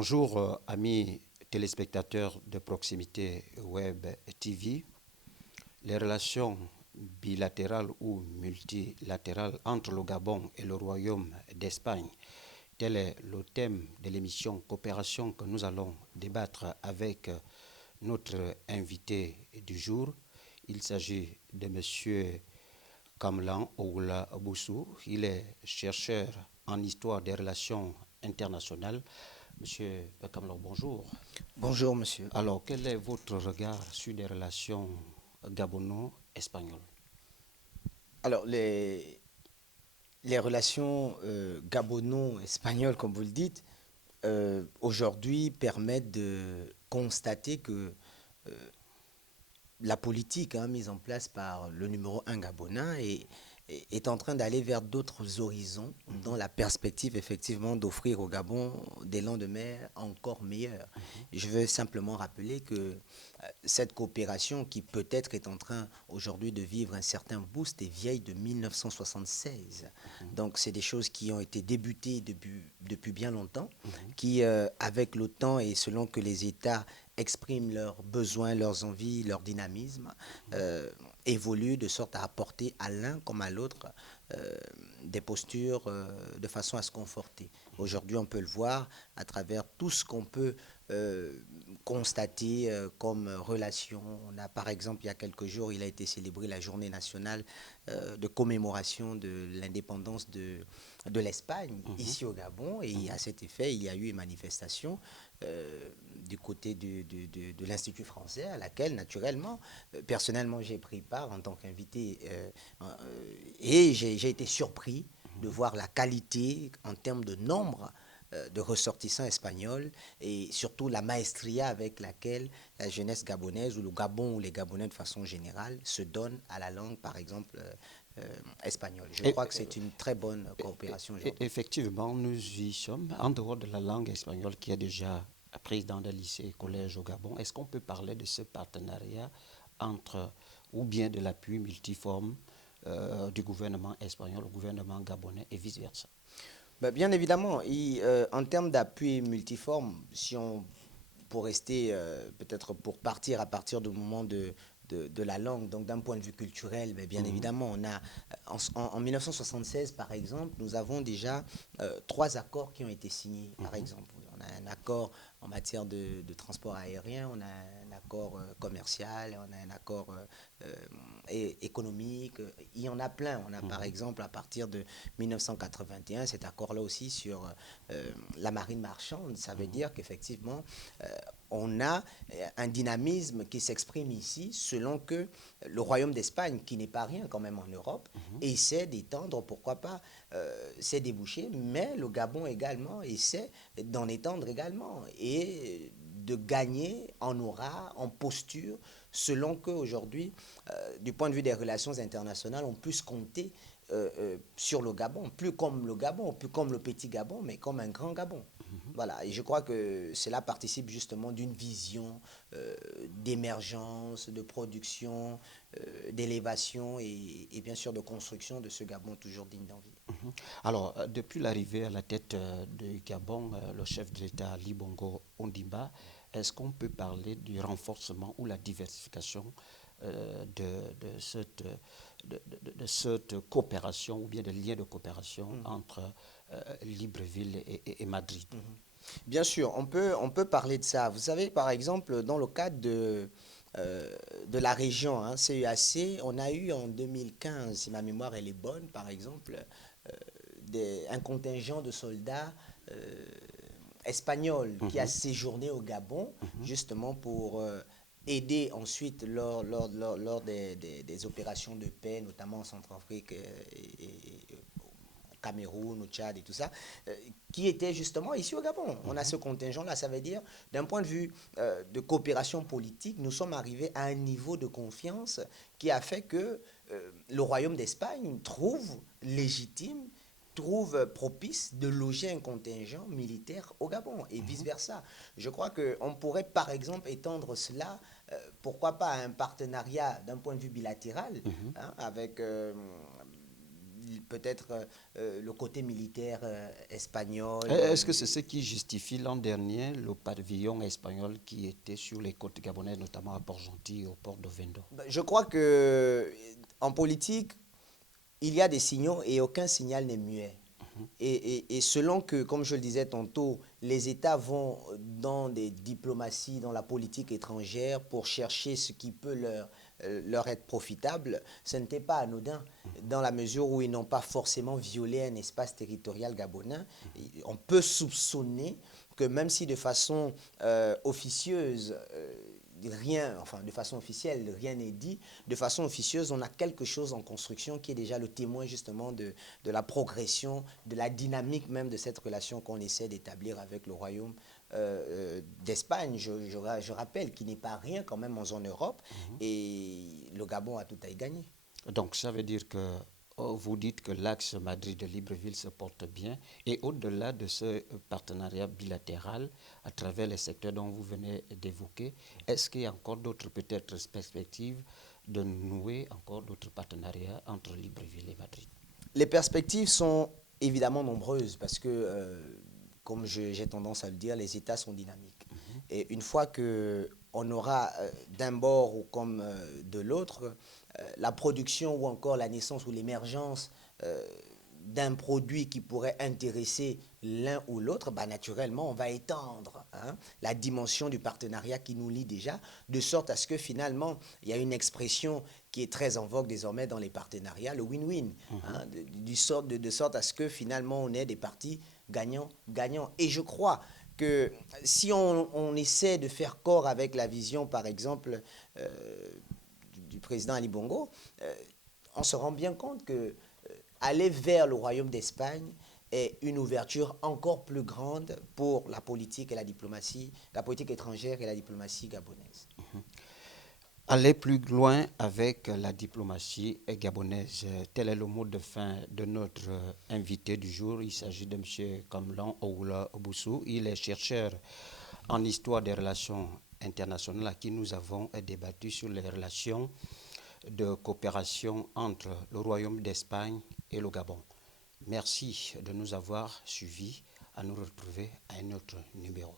Bonjour, amis téléspectateurs de Proximité Web TV. Les relations bilatérales ou multilatérales entre le Gabon et le Royaume d'Espagne, tel est le thème de l'émission Coopération que nous allons débattre avec notre invité du jour. Il s'agit de M. Kamlan Oula Boussou. Il est chercheur en histoire des relations internationales. Monsieur Kamlan, bonjour. Bonjour, monsieur. Alors, quel est votre regard sur les relations gabono-espagnoles? Alors, les relations gabono-espagnoles, comme vous le dites, aujourd'hui permettent de constater que la politique mise en place par le numéro un gabonais est en train d'aller vers d'autres horizons dans la perspective effectivement d'offrir au Gabon des lendemains encore meilleurs. Je veux simplement rappeler que cette coopération qui peut-être est en train aujourd'hui de vivre un certain boost est vieille de 1976. Donc c'est des choses qui ont été débutées depuis bien longtemps, qui avec le temps et selon que les États expriment leurs besoins, leurs envies, leur dynamisme, évoluent de sorte à apporter à l'un comme à l'autre des postures de façon à se conforter. Aujourd'hui, on peut le voir à travers tout ce qu'on peut constater comme relation. On a par exemple, il y a quelques jours, il a été célébré la journée nationale de commémoration de l'indépendance de l'Espagne ici au Gabon. Et à cet effet, il y a eu une manifestation du côté de l'Institut français, à laquelle, naturellement, personnellement, j'ai pris part en tant qu'invité et j'ai été surpris de voir la qualité en termes de nombre de ressortissants espagnols et surtout la maestria avec laquelle la jeunesse gabonaise ou le Gabon ou les Gabonais de façon générale se donnent à la langue, par exemple, espagnole. Je Et, crois que c'est une très bonne coopération aujourd'hui. Effectivement, nous y sommes. En dehors de la langue espagnole qui est déjà apprise dans des lycées et collèges au Gabon, est-ce qu'on peut parler de ce partenariat entre, ou bien de l'appui multiforme du gouvernement espagnol au gouvernement gabonais et vice-versa? Ben, bien évidemment, en termes d'appui multiforme, si on pour rester, peut-être pour partir à partir du moment de la langue, donc d'un point de vue culturel, mais bien évidemment, on a, en 1976, par exemple, nous avons déjà trois accords qui ont été signés, par exemple. On a un accord en matière de transport aérien, on a un accord commercial, on a un accord économique, il y en a plein. On a par exemple à partir de 1981 cet accord-là aussi sur la marine marchande. Ça veut dire qu'effectivement, on a un dynamisme qui s'exprime ici selon que le Royaume d'Espagne, qui n'est pas rien quand même en Europe, essaie d'étendre, pourquoi pas, ses débouchés, mais le Gabon également essaie d'en étendre également et de gagner en aura, en posture, selon qu'aujourd'hui, du point de vue des relations internationales, on puisse compter sur le Gabon, plus comme le Gabon, plus comme le petit Gabon, mais comme un grand Gabon. Voilà, et je crois que cela participe justement d'une vision d'émergence, de production, d'élévation et bien sûr de construction de ce Gabon toujours digne d'envie. Alors, depuis l'arrivée à la tête du Gabon, le chef de l'État Ali Bongo Ondimba, est-ce qu'on peut parler du renforcement ou la diversification de cette coopération ou bien de liens de coopération entre Libreville et Madrid? Bien sûr, on peut parler de ça. Vous savez, par exemple, dans le cadre de la région, CEAC, on a eu en 2015, si ma mémoire elle est bonne, par exemple, un contingent de soldats espagnols qui a séjourné au Gabon, justement pour aider ensuite lors des opérations de paix, notamment en Centrafrique et Cameroun, au Tchad et tout ça, qui était justement ici au Gabon. On a ce contingent-là, ça veut dire, d'un point de vue de coopération politique, nous sommes arrivés à un niveau de confiance qui a fait que le Royaume d'Espagne trouve légitime, trouve propice de loger un contingent militaire au Gabon et vice-versa. Je crois qu'on pourrait par exemple étendre cela, pourquoi pas à un partenariat d'un point de vue bilatéral avec peut-être le côté militaire espagnol. Est-ce que c'est ce qui justifie l'an dernier le pavillon espagnol qui était sur les côtes gabonaises, notamment à Port-Gentil et au port de Vendo? Je crois que en politique, il y a des signaux et aucun signal n'est muet. Et selon que, comme je le disais tantôt, les États vont dans des diplomaties, dans la politique étrangère pour chercher ce qui peut leur être profitable, ce n'était pas anodin dans la mesure où ils n'ont pas forcément violé un espace territorial gabonais. On peut soupçonner que même si de façon officieuse, rien, enfin de façon officielle, rien n'est dit, de façon officieuse, on a quelque chose en construction qui est déjà le témoin justement de la progression, de la dynamique même de cette relation qu'on essaie d'établir avec le royaume d'Espagne. Je rappelle qu'il n'est pas rien quand même en zone Europe et le Gabon a tout à y gagner. Donc ça veut dire que vous dites que l'axe Madrid-Libreville se porte bien et au-delà de ce partenariat bilatéral à travers les secteurs dont vous venez d'évoquer, est-ce qu'il y a encore d'autres peut-être perspectives de nouer encore d'autres partenariats entre Libreville et Madrid? Les perspectives sont évidemment nombreuses parce que, comme j'ai tendance à le dire, les États sont dynamiques. Et une fois qu'on aura d'un bord ou comme de l'autre la production ou encore la naissance ou l'émergence d'un produit qui pourrait intéresser l'un ou l'autre, bah naturellement, on va étendre la dimension du partenariat qui nous lie déjà, de sorte à ce que finalement, il y a une expression qui est très en vogue désormais dans les partenariats, le win-win, de sorte à ce que finalement, on ait des parties gagnants-gagnants. Et je crois que si on essaie de faire corps avec la vision, par exemple, du président Ali Bongo, on se rend bien compte que aller vers le royaume d'Espagne est une ouverture encore plus grande pour la politique et la diplomatie, la politique étrangère et la diplomatie gabonaise. Aller plus loin avec la diplomatie gabonaise, tel est le mot de fin de notre invité du jour. Il s'agit de M. Kamlan Oula Oboussou. Il est chercheur en histoire des relations internationales à qui nous avons débattu sur les relations de coopération entre le Royaume d'Espagne et le Gabon. Merci de nous avoir suivis. À nous retrouver à un autre numéro.